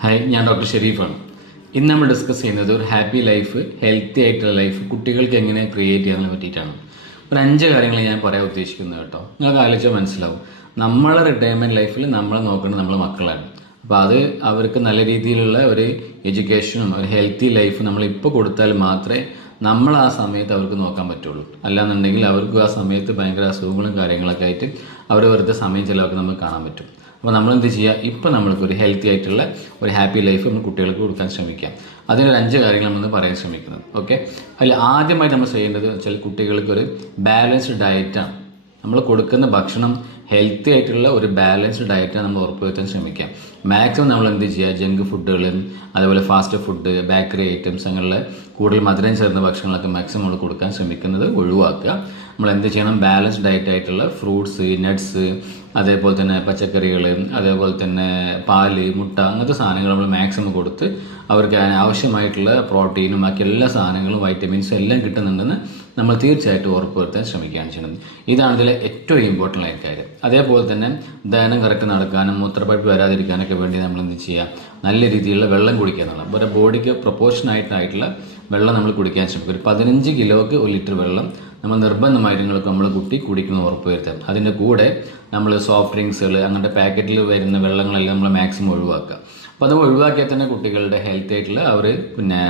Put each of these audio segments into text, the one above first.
Hi ഞാൻ doctor ഷെരീഫാണ്. ഇന്ന് നമ്മൾ ഡിസ്കസ് ചെയ്യുന്നത് ഒരു ഹാപ്പി ലൈഫ് ഹെൽത്തി ആയിട്ടുള്ള ലൈഫ് കുട്ടികൾക്ക് എങ്ങനെ ക്രിയേറ്റ് ചെയ്യാന്നതിനെ പറ്റിയിട്ടാണ്. ഒരു അഞ്ച് കാര്യങ്ങൾ ഞാൻ പറയാൻ ഉദ്ദേശിക്കുന്നത് കേട്ടോ. നിങ്ങൾക്ക് ആലോചിച്ചാൽ മനസ്സിലാവും. നമ്മളെ റിട്ടയർമെന്റ് ലൈഫിൽ നമ്മളെ നോക്കേണ്ടത് നമ്മളെ മക്കളാണ്. അപ്പോൾ അത് അവർക്ക് നല്ല രീതിയിലുള്ള ഒരു എഡ്യൂക്കേഷനും ഒരു ഹെൽത്തി ലൈഫ് നമ്മളിപ്പോൾ കൊടുത്താൽ മാത്രമേ നമ്മൾ ആ സമയത്ത് അവർക്ക് നോക്കാൻ പറ്റുള്ളൂ. അല്ലാന്നുണ്ടെങ്കിൽ അവർക്ക് ആ സമയത്ത് ഭയങ്കര അസുഖങ്ങളും കാര്യങ്ങളൊക്കെ ആയിട്ട് അവർ വെറുതെ സമയം ചിലവൊക്കെ നമുക്ക് കാണാൻ പറ്റും. അപ്പോൾ നമ്മൾ എന്ത് ചെയ്യുക ഇപ്പം നമ്മൾക്ക് ഒരു ഹെൽത്തി ആയിട്ടുള്ള ഒരു ഹാപ്പി ലൈഫ് നമ്മൾ കുട്ടികൾക്ക് കൊടുക്കാൻ ശ്രമിക്കാം. അതിനൊരു അഞ്ച് കാര്യങ്ങൾ നമ്മൾ പറയാൻ ശ്രമിക്കുന്നത്. ഓക്കെ അതിൽ ആദ്യമായി നമ്മൾ ചെയ്യേണ്ടത് വെച്ചാൽ കുട്ടികൾക്ക് ഒരു ബാലൻസ്ഡ് ഡയറ്റാണ് നമ്മൾ കൊടുക്കുന്ന ഭക്ഷണം ഹെൽത്തി ആയിട്ടുള്ള ഒരു ബാലൻസ്ഡ് ഡയറ്റാണ് നമ്മൾ ഉറപ്പുവരുത്താൻ ശ്രമിക്കാം. മാക്സിമം നമ്മൾ എന്ത് ചെയ്യുക ജങ്ക് ഫുഡുകൾ അതുപോലെ ഫാസ്റ്റ് ഫുഡ് ബേക്കറി ഐറ്റംസ് അങ്ങനെയുള്ള കൂടുതൽ മധുരം ചേർന്ന ഭക്ഷണങ്ങളൊക്കെ മാക്സിമം നമ്മൾ കൊടുക്കാൻ ശ്രമിക്കുന്നത് ഒഴിവാക്കുക. നമ്മൾ എന്ത് ചെയ്യണം? ബാലൻസ്ഡ് ഡയറ്റ് ആയിട്ടുള്ള ഫ്രൂട്ട്സ് നട്ട്സ് അതേപോലെ തന്നെ പച്ചക്കറികൾ അതേപോലെ തന്നെ പാൽ മുട്ട അങ്ങനത്തെ സാധനങ്ങൾ നമ്മൾ മാക്സിമം കൊടുത്ത് അവർക്ക് ആവശ്യമായിട്ടുള്ള പ്രോട്ടീനും ബാക്കി എല്ലാ സാധനങ്ങളും വൈറ്റമിൻസും എല്ലാം കിട്ടുന്നുണ്ടെന്ന് നമ്മൾ തീർച്ചയായിട്ടും ഉറപ്പുവരുത്താൻ ശ്രമിക്കുകയാണ് ചെയ്യുന്നത്. ഇതാണ് ഇതിലെ ഏറ്റവും ഇമ്പോർട്ടന്റ് ആയ കാര്യം. അതേപോലെ തന്നെ ദഹനം കറക്റ്റ് നടക്കാനും മൂത്രപ്പഴുപ്പ് വരാതിരിക്കാനൊക്കെ വേണ്ടി നമ്മൾ എന്ത് ചെയ്യുക? നല്ല രീതിയിലുള്ള വെള്ളം കുടിക്കുക എന്നുള്ളത്. ഒരു ബോഡിക്ക് പ്രൊപ്പോർഷനായിട്ടായിട്ടുള്ള വെള്ളം നമ്മൾ കുടിക്കാൻ ശ്രമിക്കും. ഒരു പതിനഞ്ച് കിലോക്ക് ഒരു ലിറ്റർ വെള്ളം നമ്മൾ നിർബന്ധമായിട്ട് നമ്മൾ കുട്ടി കുടിക്കുന്ന ഉറപ്പ് വരുത്താം അതിന്റെ കൂടെ നമ്മൾ സോഫ്റ്റ് ഡ്രിങ്ക്സുകൾ അങ്ങനത്തെ പാക്കറ്റിൽ വരുന്ന വെള്ളങ്ങളെല്ലാം നമ്മൾ മാക്സിമം ഒഴിവാക്കുക. അപ്പോൾ അത് ഒഴിവാക്കിയാൽ തന്നെ കുട്ടികളുടെ ഹെൽത്ത് ആയിട്ടുള്ള അവർ പിന്നെ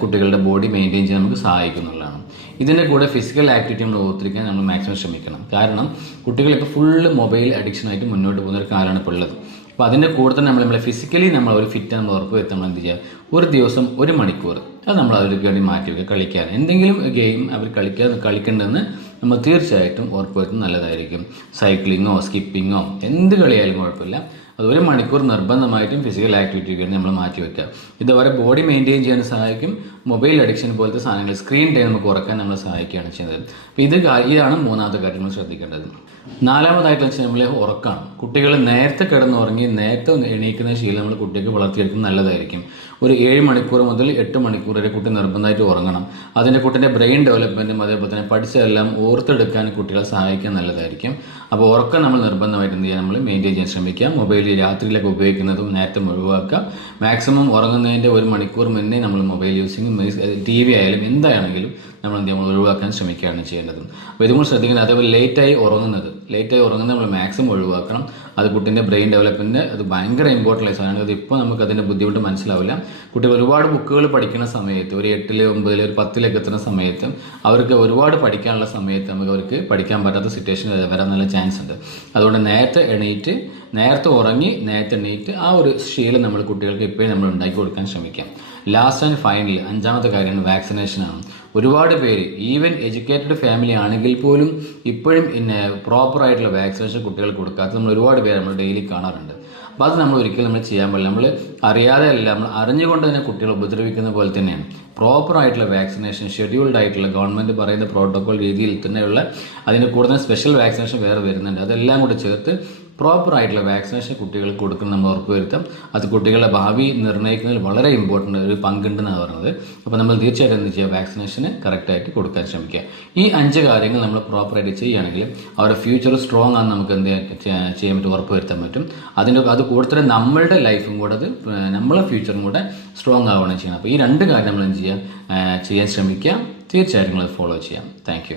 കുട്ടികളുടെ ബോഡി മെയിന്റെയിൻ ചെയ്യാൻ നമുക്ക് സഹായിക്കുന്നുള്ളതാണ് ഇതിന്റെ കൂടെ ഫിസിക്കൽ ആക്ടിവിറ്റി നമ്മൾ ഓർത്തിരിക്കാൻ നമ്മൾ മാക്സിമം ശ്രമിക്കണം. കാരണം കുട്ടികൾ ഇപ്പോൾ ഫുള്ള് മൊബൈൽ അഡിക്ഷനായിട്ട് മുന്നോട്ട് പോകുന്ന ഒരു കാലമാണ് ഇപ്പോൾ ഉള്ളത്. അപ്പോൾ അതിന്റെ കൂടെ തന്നെ നമ്മൾ നമ്മളെ ഫിസിക്കലി നമ്മൾ ഒരു ഫിറ്റ് നമ്മൾ ഉറപ്പ് വരുത്താൻ എന്ത് ചെയ്യുക ഒരു ദിവസം ഒരു മണിക്കൂർ. അത് നമ്മൾ അവർക്ക് വേണ്ടി മാറ്റി വയ്ക്കുക കളിക്കാൻ. എന്തെങ്കിലും ഗെയിം അവർ കളിക്കാൻ കളിക്കേണ്ടതെന്ന് നമ്മൾ തീർച്ചയായിട്ടും ഉറപ്പ് വരുത്തുന്നത് നല്ലതായിരിക്കും. സൈക്ലിങ്ങോ സ്കിപ്പിങ്ങോ എന്ത് കളിയായാലും കുഴപ്പമില്ല. അത് ഒരു മണിക്കൂർ നിർബന്ധമായിട്ടും ഫിസിക്കൽ ആക്ടിവിറ്റി നമ്മൾ മാറ്റി വയ്ക്കുക ഇത് അവരെ ബോഡി മെയിന്റെയിൻ ചെയ്യാൻ സഹായിക്കും. മൊബൈൽ അഡിക്ഷൻ പോലത്തെ സാധനങ്ങൾ സ്ക്രീൻ ടൈം നമുക്ക് കുറയ്ക്കാൻ നമ്മളെ സഹായിക്കുകയാണ് ചെയ്യുന്നത്. അപ്പോൾ ഇത് ഇതാണ് മൂന്നാമത്തെ കാര്യം നമ്മൾ ശ്രദ്ധിക്കേണ്ടത്. നാലാമതായിട്ട് വെച്ചാൽ നമ്മൾ ഉറക്കമാണ് കുട്ടികൾ നേരത്തെ കിടന്നുറങ്ങി നേരത്തെ എണീക്കുന്ന ശീലം നമ്മൾ കുട്ടികൾക്ക് വളർത്തിയെടുക്കുന്നത് നല്ലതായിരിക്കും. ഒരു ഏഴ് മണിക്കൂർ മുതൽ എട്ട് മണിക്കൂർ വരെ കുട്ടി നിർബന്ധമായിട്ട് ഉറങ്ങണം. അതിന്റെ കുട്ടിന്റെ ബ്രെയിൻ ഡെവലപ്മെന്റും അതേപോലെ തന്നെ പഠിച്ചതെല്ലാം ഓർത്തെടുക്കാൻ കുട്ടികളെ സഹായിക്കാൻ നല്ലതായിരിക്കും. അപ്പോൾ ഉറക്കം നമ്മൾ നിർബന്ധമായിട്ട് എന്ത് നമ്മൾ മെയിന്റെയിൻ ചെയ്യാൻ ശ്രമിക്കുക. മൊബൈൽ രാത്രിയിലൊക്കെ ഉപയോഗിക്കുന്നതും നേരത്തെ ഒഴിവാക്കുക. മാക്സിമം ഉറങ്ങുന്നതിന്റെ ഒരു മണിക്കൂർ മുന്നേ നമ്മൾ മൊബൈൽ യൂസിങ് ടി വി ആയാലും എന്തായാലും നമ്മൾ എന്ത് നമ്മൾ ഒഴിവാക്കാൻ ശ്രമിക്കുകയാണ് ചെയ്യേണ്ടത്. അപ്പോൾ ഇതും ശ്രദ്ധിക്കുന്നത് അതേപോലെ ലേറ്റായി ഉറങ്ങുന്നത്. ലേറ്റായി ഉറങ്ങുന്ന നമ്മൾ മാക്സിമം ഒഴിവാക്കണം. അത് കുട്ടീന്റെ ബ്രെയിൻ ഡെവലപ്മെന്റ് അത് ഭയങ്കര ഇമ്പോർട്ടന്റ് ആയ സാധനമാണ്. അത് ഇപ്പോൾ നമുക്ക് അതിന്റെ ബുദ്ധിമുട്ട് മനസ്സിലാവില്ല. കുട്ടികൾ ഒരുപാട് ബുക്കുകൾ പഠിക്കുന്ന സമയത്ത് ഒരു എട്ടിൽ ഒമ്പതിൽ ഒരു പത്തിലേക്ക് എത്തുന്ന സമയത്ത് അവർക്ക് ഒരുപാട് പഠിക്കാനുള്ള സമയത്ത് നമുക്ക് അവർക്ക് പഠിക്കാൻ പറ്റാത്ത സിറ്റുവേഷൻ വരാൻ നല്ല ചാൻസ് ഉണ്ട്. അതുകൊണ്ട് നേരത്തെ എണീറ്റ് നേരത്തെ ഉറങ്ങി നേരത്തെ എണീറ്റ് ആ ഒരു ശീലം നമ്മൾ കുട്ടികൾക്ക് ഇപ്പോഴും നമ്മൾ ഉണ്ടാക്കി കൊടുക്കാൻ ശ്രമിക്കാം. ലാസ്റ്റ് ആൻഡ് ഫൈനൽ അഞ്ചാമത്തെ കാര്യമാണ് വാക്സിനേഷനാണ് ഒരുപാട് പേര് ഈവൻ എഡ്യൂക്കേറ്റഡ് ഫാമിലി ആണെങ്കിൽ പോലും ഇപ്പോഴും പിന്നെ പ്രോപ്പറായിട്ടുള്ള വാക്സിനേഷൻ കുട്ടികൾ കൊടുക്കാത്ത നമ്മൾ ഒരുപാട് പേര് നമ്മൾ ഡെയിലി കാണാറുണ്ട്. അപ്പോൾ അത് നമ്മൾ ഒരിക്കലും നമ്മൾ ചെയ്യാൻ പാടില്ല. നമ്മൾ അറിയാതെ അല്ല നമ്മൾ അറിഞ്ഞുകൊണ്ട് തന്നെ കുട്ടികളെ ഉപദ്രവിക്കുന്ന പോലെ തന്നെയാണ്. പ്രോപ്പറായിട്ടുള്ള വാക്സിനേഷൻ ഷെഡ്യൂൾഡ് ആയിട്ടുള്ള ഗവൺമെന്റ് പറയുന്ന പ്രോട്ടോകോൾ രീതിയിൽ തന്നെയുള്ള അതിന് കൂടുതൽ സ്പെഷ്യൽ വാക്സിനേഷൻ വേറെ വരുന്നുണ്ട്. അതെല്ലാം കൂടെ ചേർത്ത് പ്രോപ്പർ ആയിട്ടുള്ള വാക്സിനേഷൻ കുട്ടികൾക്ക് കൊടുക്കുന്ന നമ്മൾ ഉറപ്പുവരുത്തും. അത് കുട്ടികളുടെ ഭാവി നിർണയിക്കുന്നതിൽ വളരെ ഇമ്പോർട്ടന്റ് ഒരു പങ്കുണ്ടെന്നാണ് പറഞ്ഞത്. അപ്പോൾ നമ്മൾ തീർച്ചയായിട്ടും എന്ത് ചെയ്യുക? വാക്സിനേഷന് കറക്റ്റായിട്ട് കൊടുക്കാൻ ശ്രമിക്കുക. ഈ അഞ്ച് കാര്യങ്ങൾ നമ്മൾ പ്രോപ്പറായിട്ട് ചെയ്യുകയാണെങ്കിൽ അവരുടെ ഫ്യൂച്ചർ സ്ട്രോങ് ആണ് നമുക്ക് എന്ത് ചെയ്യാൻ പറ്റും? ഉറപ്പുവരുത്താൻ പറ്റും. അതിന്റെ അത് കൂടുതൽ നമ്മളുടെ ലൈഫും കൂടെ അത് നമ്മളെ ഫ്യൂച്ചറും കൂടെ സ്ട്രോങ് ആവുകയാണ് ചെയ്യണം അപ്പോൾ ഈ രണ്ട് കാര്യം നമ്മൾ എന്ത് ചെയ്യുക? ചെയ്യാൻ ശ്രമിക്കുക. തീർച്ചയായിട്ടും നിങ്ങൾ ഫോളോ ചെയ്യാം താങ്ക്